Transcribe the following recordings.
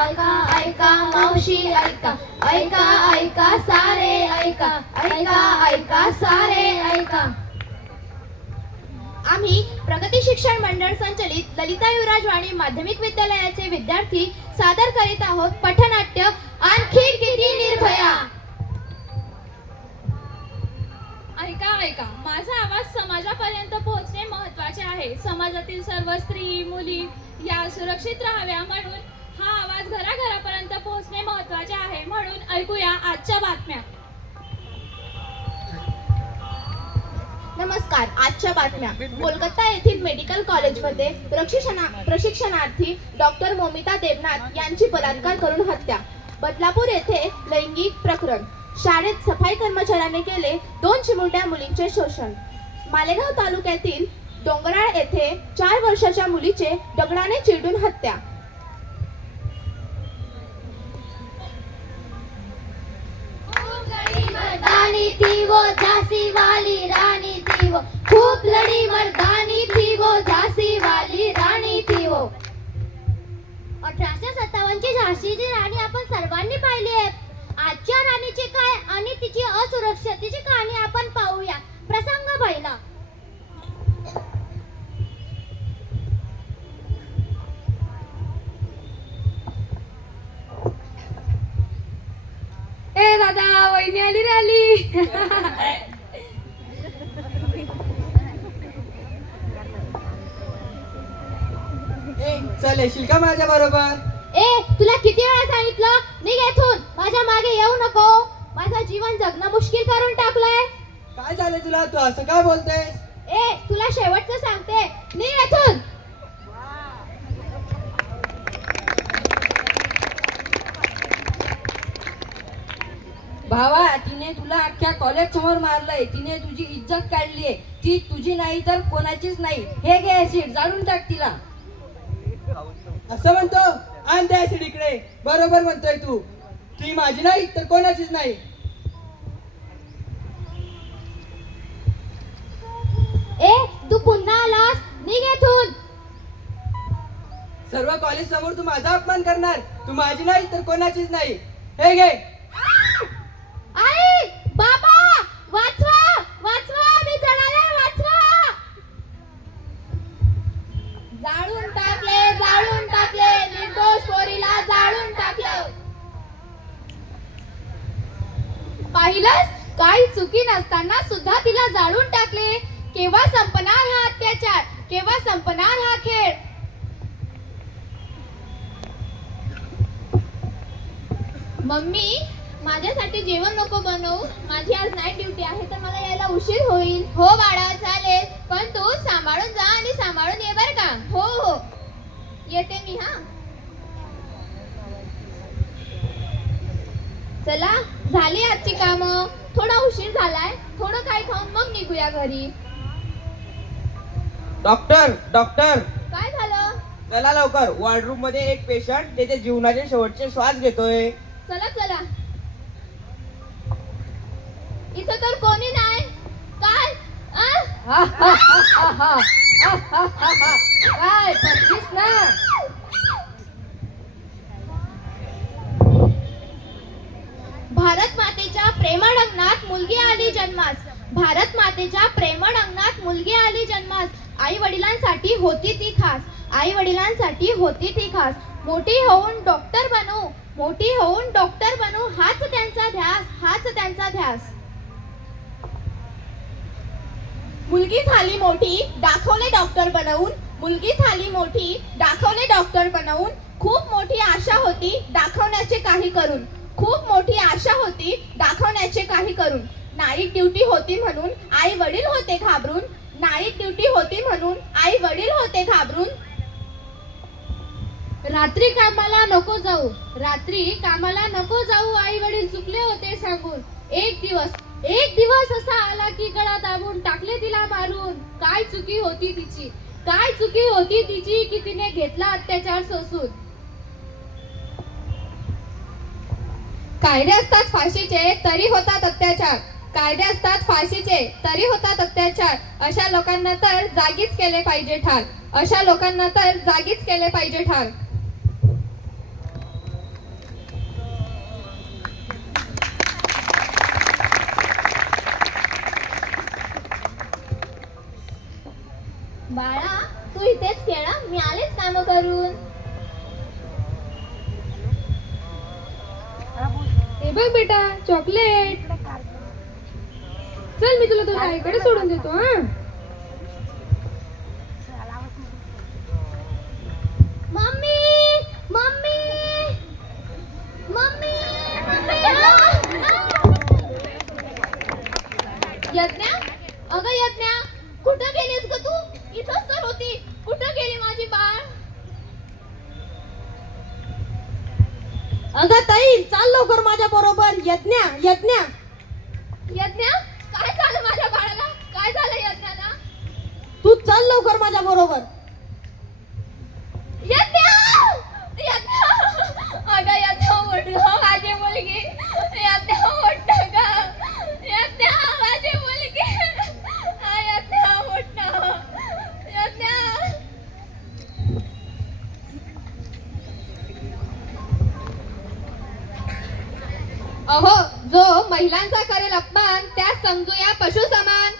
काका ऐका मावशी ऐका ऐका ऐका सारे ऐका ऐका ऐका सारे ऐका. आम्ही प्रगती शिक्षण मंडळ संचलित ललिता युवराज वाणी माध्यमिक विद्यालयाचे विद्यार्थी सादर करीत आहोत पथनाट्य आणखी किती निर्भया. ऐका ऐका, माझा आवाज समाजापर्यंत पोहोचणे महत्त्वाचे आहे. समाजातील सर्व स्त्री मुली या सुरक्षित राहाव्या म्हणून हा आवाज घराघरापर्यंत पोहोचणे महत्त्वाचे आहे. म्हणून ऐकूया आजच्या बातम्या. नमस्कार. आजच्या बातम्या. कोलकाता येथील मेडिकल कॉलेजमध्ये प्रशिक्षणार्थी डॉक्टर मोमिता देवनाथ यांची बलात्कार करून हत्या. बदलापूर येथे लैंगिक प्रकरण. शाळेत सफाई कर्मचाऱ्याने केले 2 चिमुरड्या मुलींचे शोषण. मालेगाव तालुक्यातील डोंगराळ येथे 4 वर्षाच्या मुलीचे दगडाने चिरडून हत्या. मर्दानी थी वो झांसी वाली रानी थी वो, खूब लड़ी मर्दानी थी वो झांसी वाली रानी थी वो. 1857 ची झांसीची राणी आपण सर्वांनी पाहिली आहे. आजच्या राणीचे काय आणि तिची असुरक्षिततेची कहाणी आपण पाहूया. प्रसंग पहिला. ए दादा, वहिनी आली रे आली. चल येशील का माझ्या बरोबर? ए, तुला किती वेळा सांगितलं निघ येथून, माझ्या मागे येऊ नको. माझं जीवन जगणं मुश्किल करून टाकलंय. काय झालं तुला? तू असं काय बोलतेस? ए, तुला शेवटचं सांगते, निघ येथून. भावा, तिने तुला अख्ख्या कॉलेज समोर मारलंय. तिने तुझी इज्जत काढलीये. ती तुझी नाही तर कोणाचीच नाही. हे घे ऍसिड, जाळून टाक तिला. असं म्हणतो? आण त्या ऍसिड इकडे. बरोबर म्हणतोय तू. ती माझी नाही तर कोणाचीच नाही. ए, तू पुन्हा आलास, निघ येथून. सर्व कॉलेज समोर तू माझा अपमान करणार? तू माझी नाही तर कोणाचीच नाही. हे घे. आई, बाबा, वाचवा, वाचवा, मी जळाले, वाचवा. जाळून टाकले, निर्दोष पोरीला जाळून टाकलं. पाहिलंस, काही चुकी नसताना सुद्धा तिला जाळून टाकले. केव्हा संपणार हा अत्याचार? केव्हा संपणार हा खेळ? मम्मी, माझ्यासाठी जेवण नको बनवू. माझी आज नाईट ड्युटी आहे तर मला यायला उशीर होईल. हो बाळा, चालेल, पण तू सांभाळून जा आणि सांभाळून ये बर का. हो हो, येते मी. हा, चला, झाली आजची कामं. थोडा उशीर झालाय, थोडं काय खाऊन मग निघूया घरी. डॉक्टर, डॉक्टर, काय झालं? चला लवकर. वॉर्डरूम मध्ये एक पेशंट त्याच्या जीवनाचे शेवटचे श्वास घेतोय. चला चला. इथं तर कोणी नाही. काय? काय पडलीस ना? भारत मातेच्या प्रेमळ अंगणात मुलगी आली जन्मास. भारत मातेच्या प्रेमळ अंगणात मुलगी आली जन्मास. आई वडिलांसाठी होती ती खास. आई वडिलांसाठी होती ती खास. मोठी होऊन डॉक्टर बनू, मोठी होऊन डॉक्टर बनू, हाच त्यांचा ध्यास, हाच त्यांचा ध्यास. मुलगी झाली मोठी, दाखवले डॉक्टर बनवून. मुलगी झाली मोठी, दाखवले डॉक्टर बनवून. खूप मोठी आशा होती दाखवण्याचे काही करून. खूप मोठी आशा होती दाखवण्याचे काही करून. नाईट ड्युटी होती म्हणून आई वडील होते घाबरून. नाईट ड्युटी होती म्हणून आई वडील होते घाबरून. रात्री कामाला नको जाऊ, रात्री कामाला नको जाऊ, आई वडील चुकले होते सांगून. एक दिवस असा आला की गळा दाबून टाकले तिला मारून. काय चुकी होती तिची, काय चुकी होती तिची की तिने घेतला अत्याचार सोसून. कायदे असतात फाशीचे तरी होतात अत्याचार. कायदे असतात फाशीचे तरी होतात अत्याचार. अशा लोकांना तर जागीच केले पाहिजे ठार. अशा लोकांना तर जागीच केले पाहिजे ठार. बाळा तू इथेच खेळ हं. मी आलेच काम करून. हे बघ बेटा चॉकलेट. चल मी तुला तुझ्या आईकडे सोडून देतो हा. मम्मी मम्मी मम्मी यज्ञा, अगं यज्ञा, कुठं गेलीस ग तू? इथंच तर होती. कुठं गेली माझी बाळ? अगं ताई चाल लवकर माझ्या बरोबर. यज्ञा यज्ञा यज्ञा, काय झालं माझ्या बाळाला? काय झालं यज्ञाला? तू चल लवकर माझ्या बरोबर. यज्ञा! यज्ञा! अगं यज्ञा उठ गं, माझी मुलगी. यज्ञा उठ गं. यज्ञा, माझी मुलगी. यज्ञा उठ ना. यज्ञा. अहो, जो महिलांचा करेल अपमान त्यास समजूया पशु समान.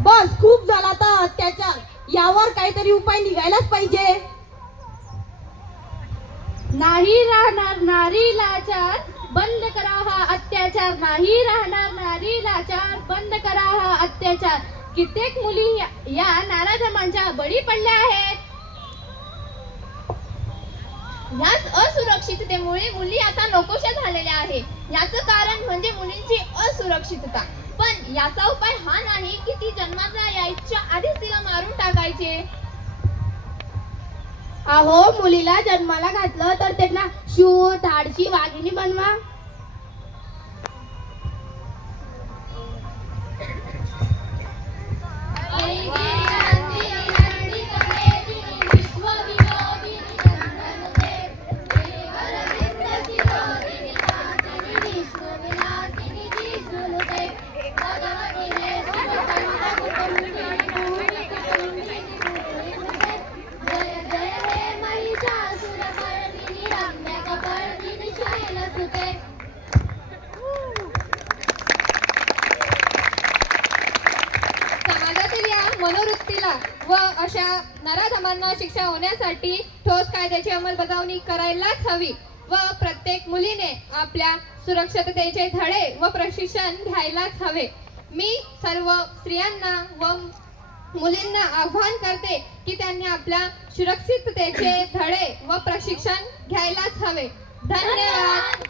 बस खूप झाला आता अत्याचार. यावर काहीतरी उपाय निघायलाच पाहिजे. नाही राहणार नारी लाचार, बंद करा हा अत्याचार. नाही राहणार नारी लाचार, बंद करा हा अत्याचार. कित्येक मुली या नाराधमांच्या बळी पडल्या आहेत. याच असुरक्षिततेमुळे मुली आता नकोशा झालेल्या आहे. याचं कारण म्हणजे मुलींची असुरक्षितता. पण याचा उपाय हा नाही की ती जन्माला यायच्या आधीच तिला मारून टाकायचे. अहो मुलीला जन्माला घातलं तर त्यांना शूर धाडशी वाघिणी बनवा. समाजातील या मनोवृत्तीला व अशा नराधमांना शिक्षा होण्यासाठी ठोस कायद्याची अंमलबजावणी करायलाच हवी व प्रत्येक मुलीने आपल्या सुरक्षिततेचे धडे व प्रशिक्षण घ्यायलाच हवे. मी सर्व स्त्रियांना व मुलींना आव्हान करते की त्यांनी आपल्या सुरक्षिततेचे धडे व प्रशिक्षण घ्यायलाच हवे. धन्यवाद.